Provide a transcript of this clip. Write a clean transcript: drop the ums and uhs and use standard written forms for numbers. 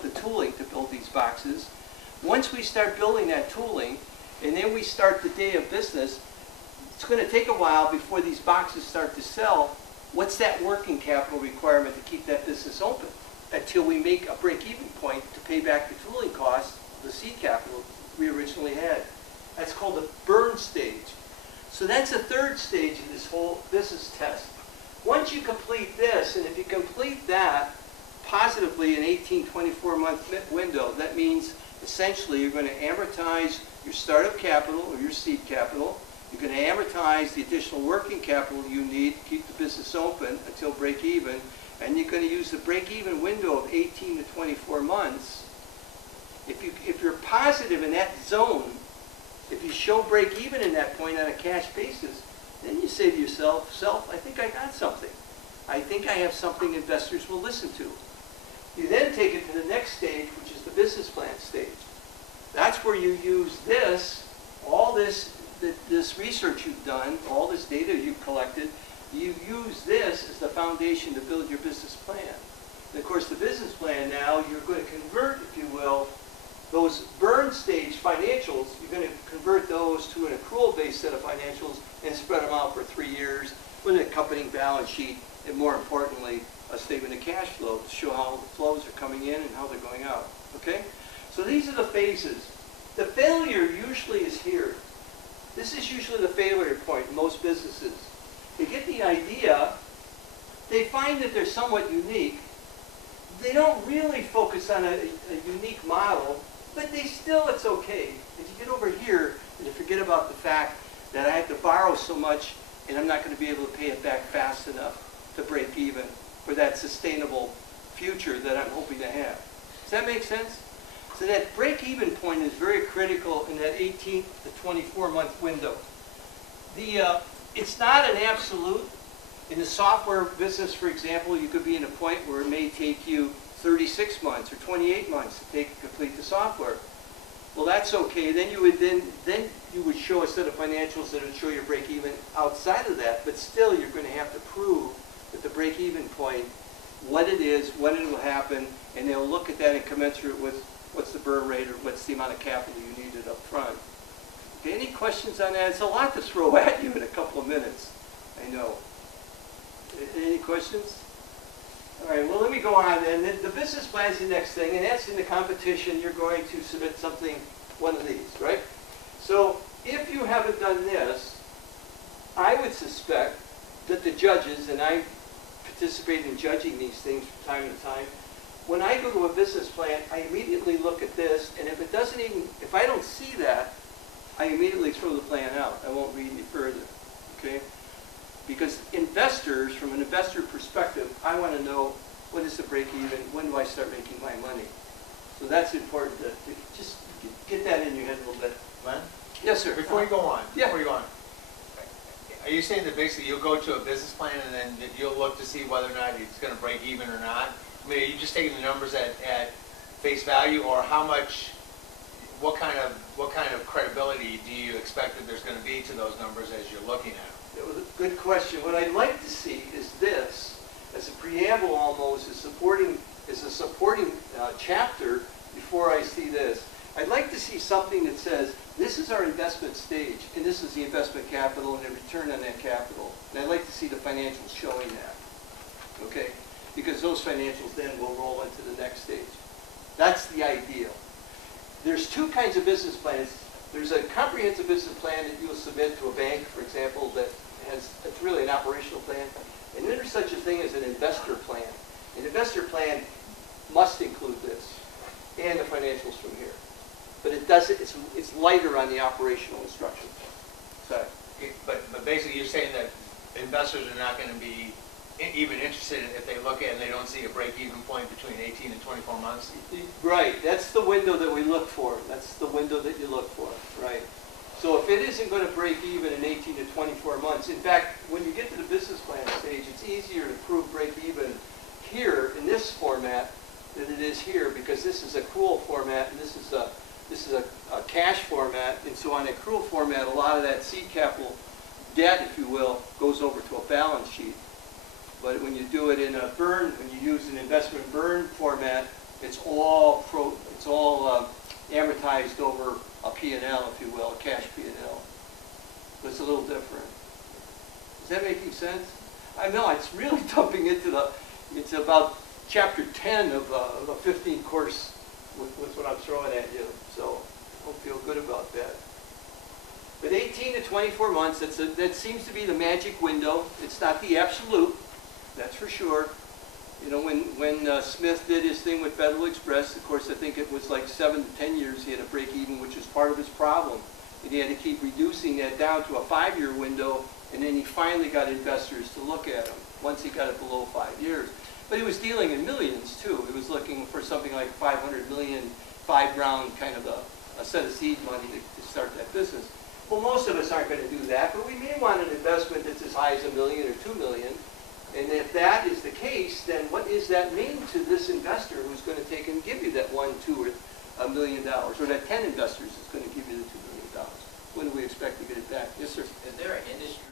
the tooling to build these boxes. Once we start building that tooling, and then we start the day of business, it's going to take a while before these boxes start to sell. What's that working capital requirement to keep that business open until we make a break-even point to pay back the tooling costs, the seed capital we originally had? That's called the burn stage. So that's the third stage of this whole business test. Once you complete this, and if you complete that positively in 18, 24-month window, that means essentially you're going to amortize your startup capital or your seed capital. You're going to amortize the additional working capital you need to keep the business open until break even, and you're going to use the break even window of 18 to 24 months. If you're positive in that zone, if you show break even in that point on a cash basis, then you say to yourself, I think I got something. I think I have something investors will listen to. You then take it to the next stage, which is the business plan stage. That's where you use this, all this research you've done, all this data you've collected, you use this as the foundation to build your business plan. And of course, the business plan now, you're going to convert, if you will, those burn stage financials, you're going to convert those to an accrual-based set of financials and spread them out for 3 years with an accompanying balance sheet, and more importantly, a statement of cash flow to show how the flows are coming in and how they're going out. Okay? So these are the phases. The failure usually is here. This is usually the failure point in most businesses. They get the idea, they find that they're somewhat unique. They don't really focus on a unique model, but it's okay. If you get over here and you forget about the fact that I have to borrow so much and I'm not going to be able to pay it back fast enough to break even for that sustainable future that I'm hoping to have. Does that make sense? So that break-even point is very critical in that 18 to 24-month window. It's not an absolute. In the software business, for example, you could be in a point where it may take you 36 months or 28 months to complete the software. Well, that's okay. Then you would show a set of financials that would show your break-even outside of that, but still you're going to have to prove at the break-even point what it is, when it will happen, and they'll look at that and commensurate with what's the burn rate or what's the amount of capital you needed up front. Okay, any questions on that? It's a lot to throw at you in a couple of minutes, I know. Any questions? All right, well, let me go on then. The business plan is the next thing, and that's in the competition. You're going to submit something, one of these, right? So if you haven't done this, I would suspect that the judges, and I participate in judging these things from time to time, when I go to a business plan, I immediately look at this, and if I don't see that, I immediately throw the plan out. I won't read any further, okay? Because investors, from an investor perspective, I want to know when is the break even, when do I start making my money? So that's important to just get that in your head a little bit. Len? Yes, sir. Before you go on, yeah. Are you saying that basically you'll go to a business plan and then you'll look to see whether or not it's going to break even or not? I mean, are you just taking the numbers at face value, or how much, what kind of credibility do you expect that there's going to be to those numbers as you're looking at them? It was a good question. What I'd like to see is this, as a preamble almost, as a supporting chapter before I see this. I'd like to see something that says, this is our investment stage, and this is the investment capital and the return on that capital. And I'd like to see the financials showing that, okay? Because those financials then will roll into the next stage. That's the ideal. There's two kinds of business plans. There's a comprehensive business plan that you'll submit to a bank, for example, it's really an operational plan. And then there's such a thing as an investor plan. An investor plan must include this and the financials from here. But it's lighter on the operational instruction side. But basically you're saying that investors are not going to be even interested if they look at it and they don't see a break-even point between 18 and 24 months? Right. That's the window that we look for. That's the window that you look for. Right. So if it isn't going to break even in 18 to 24 months, in fact, when you get to the business plan stage, it's easier to prove break even here in this format than it is here, because this is accrual format and this is a cash format. And so on accrual format, a lot of that seed capital debt, if you will, goes over to a balance sheet. But when you do it in a burn, when you use an investment burn format, It's all amortized over a P&L, if you will, a cash P&L. But it's a little different. Is that making sense? I know, it's really dumping into it's about chapter 10 of a 15 course with what I'm throwing at you. So I don't feel good about that. But 18 to 24 months, that seems to be the magic window. It's not the absolute, that's for sure. You know, when Smith did his thing with Federal Express, of course, I think it was like 7 to 10 years he had to break even, which was part of his problem. And he had to keep reducing that down to a 5-year window, and then he finally got investors to look at him once he got it below 5 years. But he was dealing in millions, too. He was looking for something like 500 million, 5-round kind of a set of seed money to start that business. Well, most of us aren't going to do that, but we may want an investment that's as high as $1 million or $2 million. And if that is the case, then what does that mean to this investor who's going to take and give you that $1, $2, or $1 million, or that 10 investors is going to give you the $2 million? When do we expect to get it back? Yes, sir. Is there an industry